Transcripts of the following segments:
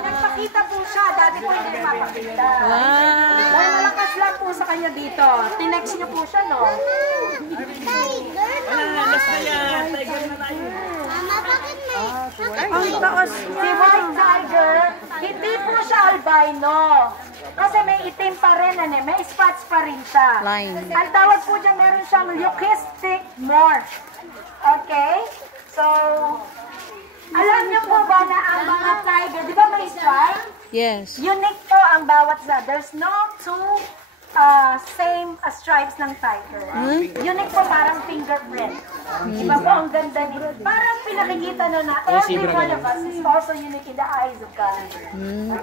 Nagpakita po siya. Dati po hindi mapakita. Wow! Dahil malakas lang po sa kanya dito. Tinext niyo po siya, no? Tiger. Last na yan. Tiger na tayo. Mama, bakit may... Ang taas. Si White Tiger, hindi po siya albino. Kasi may itim pa rin, may spots pa rin siya. Line. Ang tawag po dyan, meron siyang leucistic morph. Okay? So, alam niyo po ba na ang mga tiger, di ba may stripe? Yes. Unique po ang bawat isa. There's no two same stripes ng tiger. Unique po, parang fingerprint. Iba po ang ganda nito. Parang pinakikita na every one of us is also unique in the eyes of God.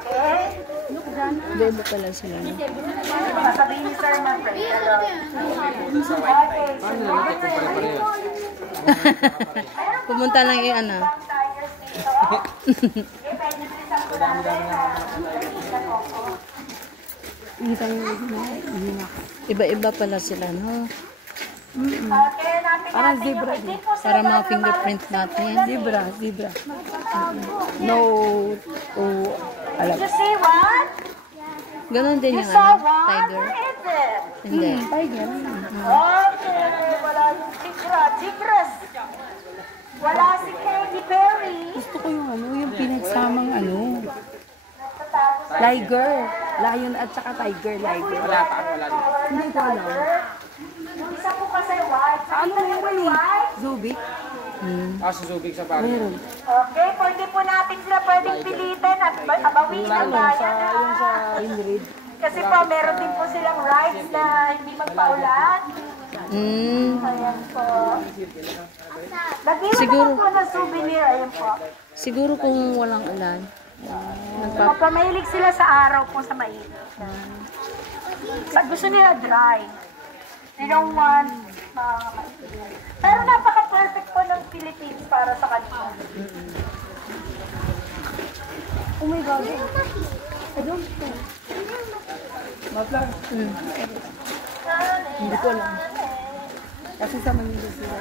Okay? Bebe pala sila. No? Sabihin ni Sir Manfred. Okay. Pumunta lang yung ano. Iba-iba pala sila, no? Parang zebra. Para mga fingerprint natin. Zebra. No. Did you see what? Ganon din You yung saw ano, what? tiger. Where is it? Hindi. Tiger. Okay, wala yung tigres. Wala si Katy Perry. Gusto ko yung yung pinagsamang Liger. Lion at saka tiger. Liger. Wala pa. Wala din. Hindi ko alam. Yung isa po kasi white. Ano yung white? Zubik? Si Zubik sa pare. Meron. Okay, pwede po natin sila pwedeng pilitin at abawiin ang bayan. Yung sa Ingrid. Kasi po, meron din po silang rights na hindi magpaulan. Ayan po. Lagyan Siguro. naman po ng souvenir. Ayan po. Siguro kung walang ulan. Opo, mahilig sila sa araw po sa mainit. Gusto nila dry. They don't want pero napaka-perfect po ng Philippines para sa kanila. Oh my God. I don't know. Hindi ko alam. Kasi sa Manila sila.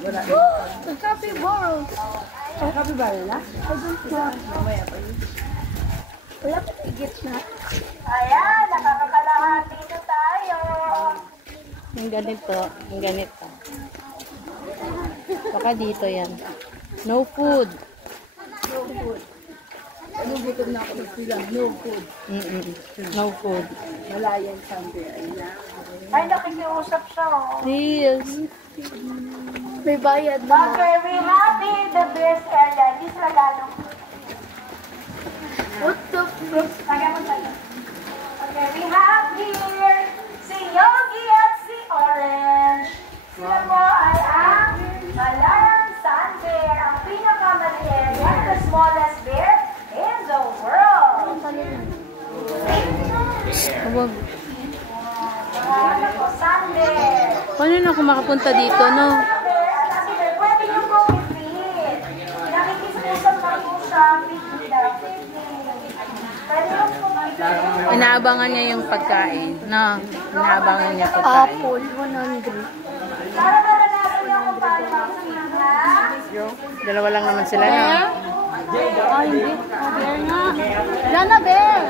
Wala. Capybara. Capybara na? I don't know. Mamaya pa yun. Wala pa tigit na. Ayan, nakakakalahati na tayo. Yung ganito. Yung ganito. Baka dito yan. No food. No food. Nagugutom na ako ng sila. No food. No food. Malayan Sunday. Ay, nakikiusap siya. Oh. Yes. May bayad na. Okay, we have the best airline. This regalo. What the fuck? Okay, we have here si Yogi at si Orange. Sila po ay ang Malayan Sun Bear, ang pinakamaliit and the smallest bear in the world. Huwag. Ano po, Sun Bear. Paano na ako makapunta dito, no? Pwede niyo po i-feed. Nakikisusan pa po siya, Inaabangan niya yung pagkain. No? Inaabangan niya pagkain. Apple 100. para maranasan niyo kung paano mag-feed. Dalawa lang naman sila, no? Ah, hindi. Bear nga. Wala na, bear.